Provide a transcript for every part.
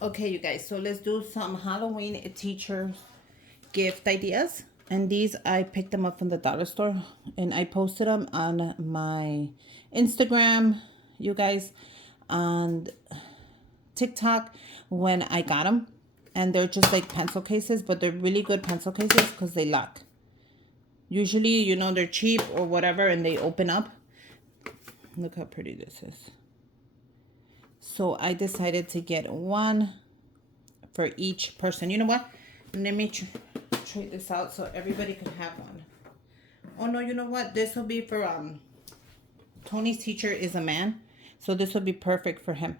Okay, you guys, so let's do some Halloween teacher gift ideas. And these I picked them up from the dollar store and I posted them on my Instagram, you guys, and TikTok when I got them. And they're just like pencil cases, but they're really good pencil cases because they lock. Usually, you know, they're cheap or whatever and they open up. Look how pretty this is. So I decided to get one for each person. You know what? Let me try this out so everybody can have one. Oh no, you know what? This will be for Tony's teacher is a man, so this will be perfect for him.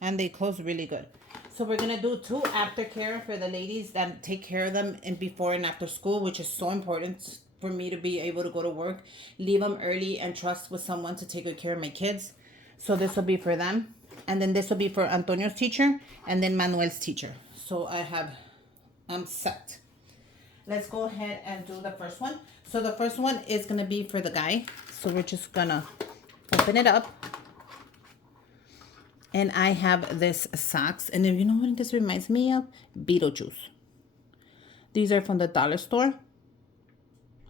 And they close really good. So we're gonna do 2 aftercare for the ladies that take care of them in before and after school, which is so important for me to be able to go to work, leave them early, and trust with someone to take good care of my kids. So this will be for them. And then this will be for Antonio's teacher and then Manuel's teacher. So I'm set. Let's go ahead and do the first one. So the first one is going to be for the guy. So we're just going to open it up. And I have this socks. And then you know what this reminds me of? Beetlejuice. These are from the dollar store.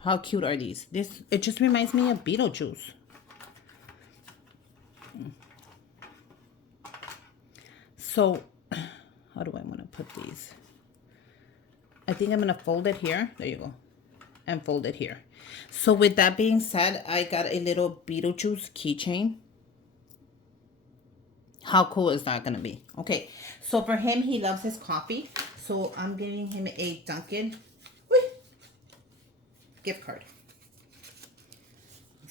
How cute are these? It just reminds me of Beetlejuice. So, how do I want to put these? I think I'm going to fold it here. There you go. And fold it here. So with that being said, I got a little Beetlejuice keychain. How cool is that going to be? Okay. So for him, he loves his coffee. So I'm giving him a Dunkin' gift card.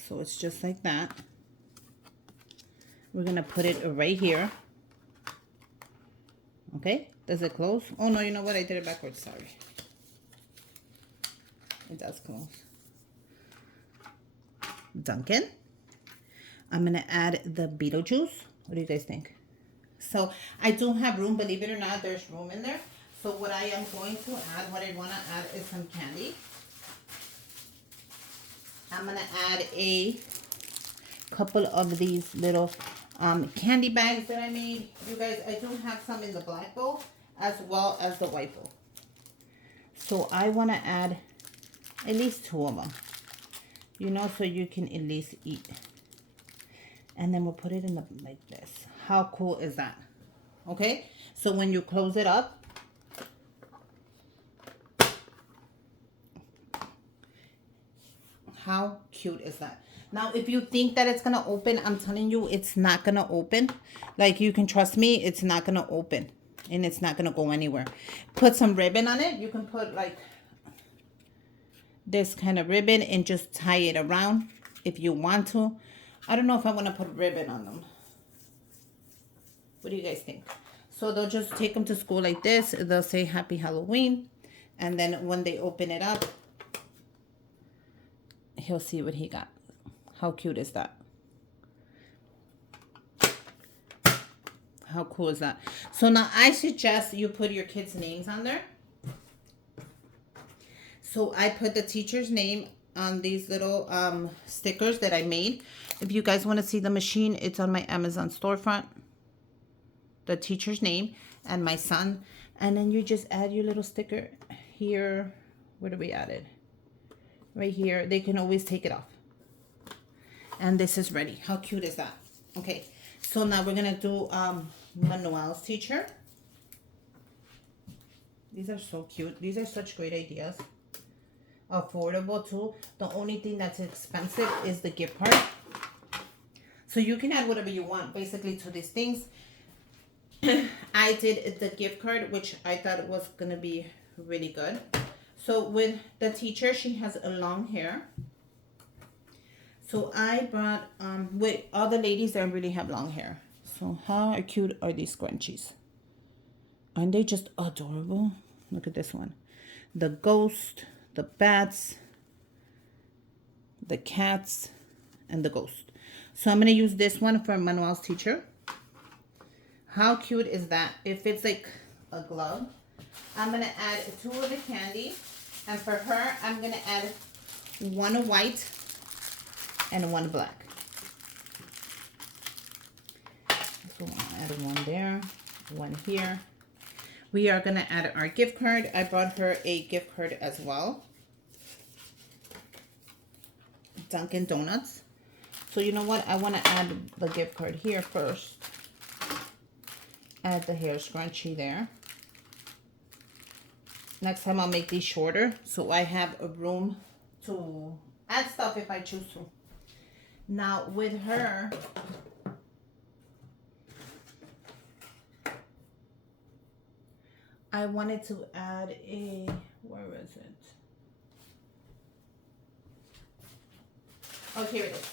So it's just like that. We're going to put it right here. Okay, does it close? Oh no, you know what? I did it backwards. Sorry. It does close. Dunkin'. I'm going to add the Beetlejuice. What do you guys think? So I do have room. Believe it or not, there's room in there. So what I am going to add, what I want to add is some candy. I'm going to add a couple of these little candy bags that I made. You guys, I do have some in the black bowl as well as the white bowl. So I want to add at least 2 of them. You know, so you can at least eat. And then we'll put it in the like this. How cool is that? Okay? So when you close it up, how cute is that? Now, if you think that it's going to open, I'm telling you, it's not going to open. Like, you can trust me, it's not going to open. And it's not going to go anywhere. Put some ribbon on it. You can put, like, this kind of ribbon and just tie it around if you want to. I don't know if I want to put ribbon on them. What do you guys think? So they'll just take them to school like this. They'll say Happy Halloween. And then when they open it up, he'll see what he got. How cute is that? How cool is that? So now I suggest you put your kids' names on there. So I put the teacher's name on these little stickers that I made. If you guys want to see the machine, it's on my Amazon storefront. The teacher's name and my son. And then you just add your little sticker here. Where do we add it? Right here. They can always take it off. And this is ready. How cute is that? Okay. So now we're going to do Manuel's teacher. These are so cute. These are such great ideas. Affordable too. The only thing that's expensive is the gift card. So you can add whatever you want basically to these things. I did the gift card, which I thought was going to be really good. So with the teacher, she has a long hair. So I brought, with all the ladies that really have long hair. So how cute are these scrunchies? Aren't they just adorable? Look at this one. The ghost, the bats, the cats, and the ghost. So I'm going to use this one for Manuel's teacher. How cute is that? It fits like a glove. I'm going to add 2 of the candy. And for her, I'm going to add 1 white and 1 black. So one here. We are going to add our gift card. I brought her a gift card as well. Dunkin' Donuts. So you know what? I want to add the gift card here first. Add the hair scrunchie there. Next time I'll make these shorter so I have a room to add stuff if I choose to. Now with her, I wanted to add a, where is it? Oh, here it is.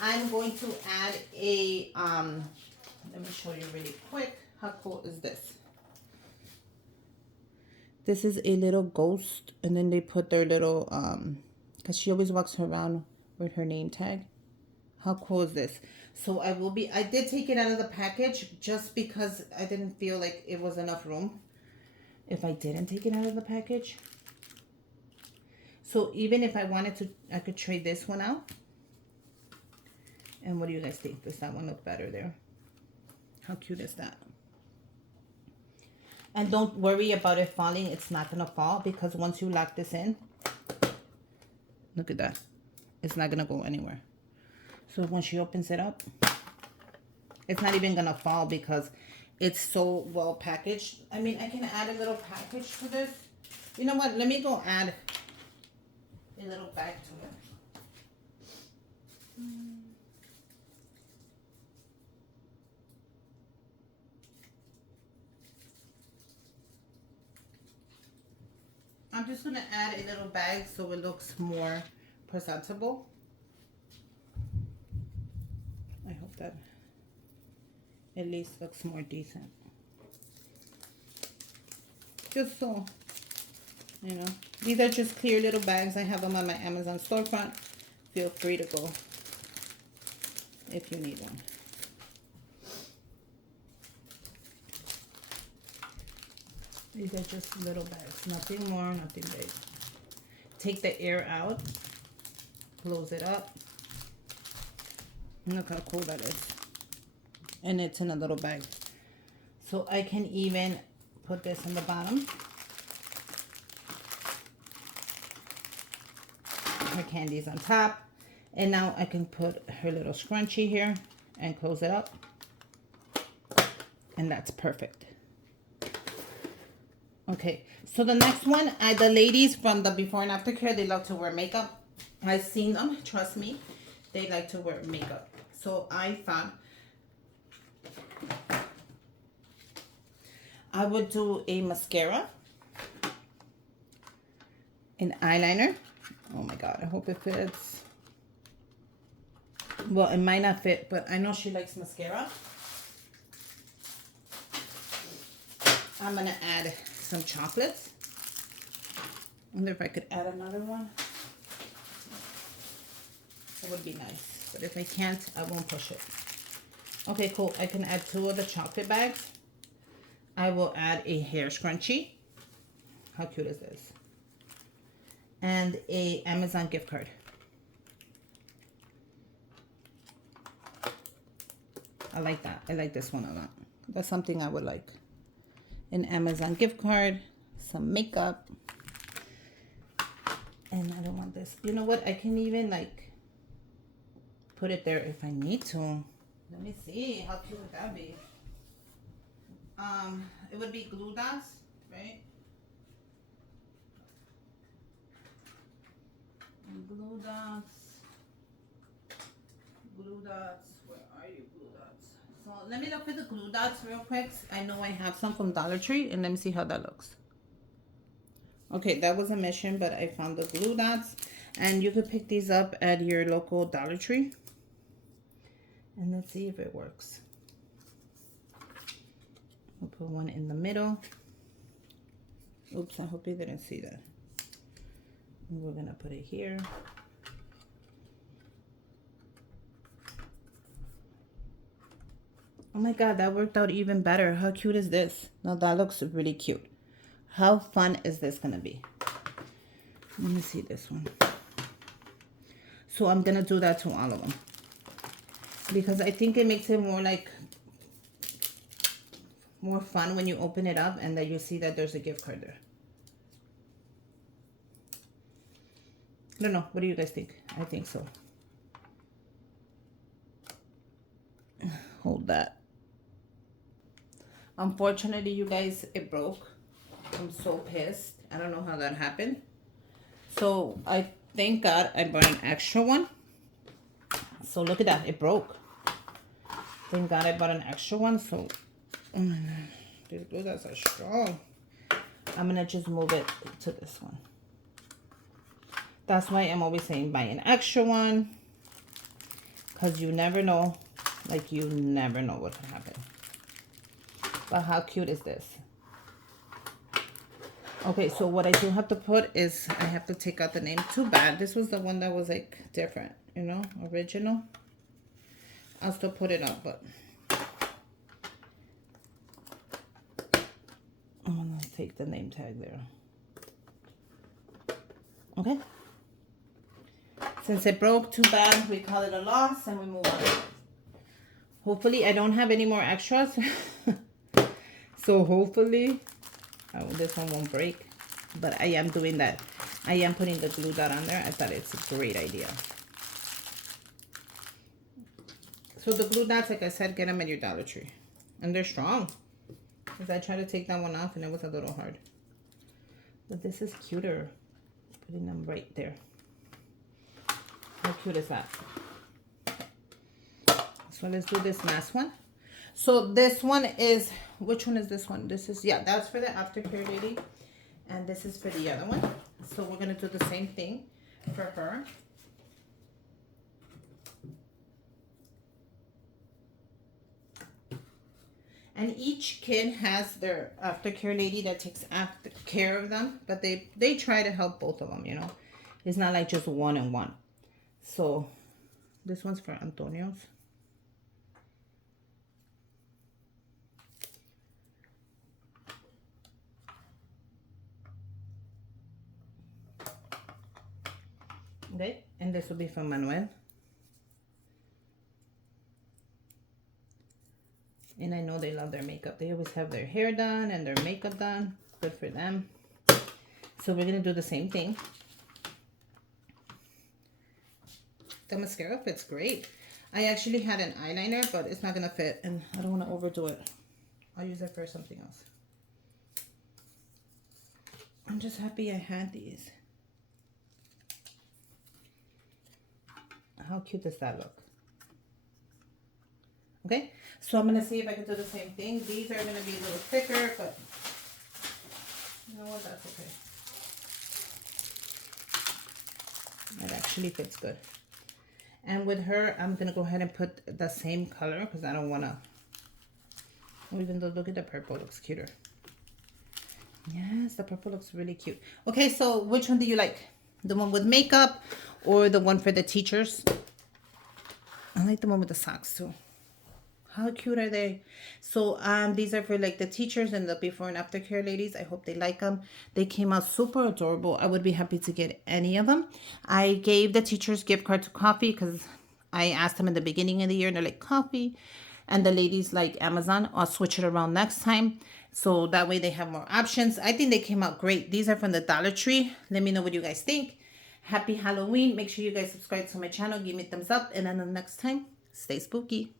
I'm going to add a, let me show you really quick. How cool is this? This is a little ghost, and then they put their little, because she always walks around with her name tag. How cool is this? So I did take it out of the package just because I didn't feel like it was enough room if I didn't take it out of the package. So even if I wanted to, I could trade this one out. And what do you guys think? Does that one look better there? How cute is that? And don't worry about it falling. It's not going to fall because once you lock this in, look at that. It's not going to go anywhere. So when she opens it up, it's not even going to fall because it's so well packaged. I mean, I can add a little package to this. You know what? Let me go add a little bag to it. I'm just going to add a little bag so it looks more presentable. I hope that at least looks more decent. Just so, you know. These are just clear little bags. I have them on my Amazon storefront. Feel free to go if you need one. These are just little bags, nothing more, nothing big. Take the air out, close it up. Look how cool that is. And it's in a little bag. So I can even put this on the bottom. Her candy's on top. And now I can put her little scrunchie here and close it up. And that's perfect. Okay, so the next one, the ladies from the before and after care, they love to wear makeup. I've seen them, trust me, they like to wear makeup. So I thought I would do a mascara, an eyeliner. Oh my God, I hope it fits. Well, it might not fit, but I know she likes mascara. I'm gonna add some chocolates. I wonder if I could add another one. That would be nice, but if I can't, I won't push it. Okay, cool. I can add 2 of the chocolate bags. I will add a hair scrunchie. How cute is this? And a Amazon gift card. I like that. I like this one a lot. That's something I would like. An Amazon gift card, some makeup, and I don't want this. You know what? I can even like put it there if I need to. Let me see. How cute would that be? It would be glue dots, right? And glue dots. Glue dots. Where are you, glue dots? So let me look at the glue dots real quick. I know I have some from Dollar Tree, and let me see how that looks. Okay, that was a mission, but I found the glue dots, and you could pick these up at your local Dollar Tree. And let's see if it works. We'll put one in the middle. Oops, I hope you didn't see that. And we're gonna put it here. Oh my God, that worked out even better. How cute is this? Now that looks really cute. How fun is this gonna be? Let me see this one. So I'm gonna do that to all of them, because I think it makes it more like more fun when you open it up and that you see that there's a gift card there. I don't know. What do you guys think? I think so. Hold that. Unfortunately, you guys, it broke. I'm so pissed. I don't know how that happened. So I thank God I bought an extra one. So look at that. It broke. Thank God I bought an extra one. So, oh my God. These glue dots are strong. I'm going to just move it to this one. That's why I'm always saying buy an extra one. Because you never know. Like, you never know what can happen. But how cute is this? Okay, so what I do have to put is I have to take out the name. Too bad. This was the one that was like different, you know, original. I'll still put it up, but I'm gonna take the name tag there. Okay. Since it broke, too bad. We call it a loss and we move on. Hopefully, I don't have any more extras. So hopefully, this one won't break. But I am doing that. I am putting the glue dot on there. I thought it's a great idea. So the glue dots, like I said, get them at your Dollar Tree. And they're strong. Because I tried to take that one off and it was a little hard. But this is cuter. Putting them right there. How cute is that? So let's do this last one. So this one is, which one is this one? This is, yeah, that's for the aftercare lady. And this is for the other one. So we're going to do the same thing for her. And each kid has their aftercare lady that takes care of them. But they try to help both of them, you know. It's not like just one and one. So this one's for Antonio's. Okay, and this will be for Manuel. And I know they love their makeup. They always have their hair done and their makeup done. Good for them. So we're going to do the same thing. The mascara fits great. I actually had an eyeliner, but it's not going to fit. And I don't want to overdo it. I'll use it for something else. I'm just happy I had these. How cute does that look? Okay, so I'm going to see if I can do the same thing. These are going to be a little thicker, but you know what? That's okay. It actually fits good. And with her, I'm going to go ahead and put the same color because I don't want to. Even though, look at the purple, looks cuter. Yes, the purple looks really cute. Okay, so which one do you like? The one with makeup or the one for the teachers? I like the one with the socks too. How cute are they? So these are for like the teachers and the before and after care ladies. I hope they like them. They came out super adorable. I would be happy to get any of them. I gave the teachers gift card to coffee because I asked them in the beginning of the year and they're like coffee. And the ladies like Amazon. I'll switch it around next time. So that way they have more options. I think they came out great. These are from the Dollar Tree. Let me know what you guys think. Happy Halloween. Make sure you guys subscribe to my channel. Give me a thumbs up. And until next time, stay spooky.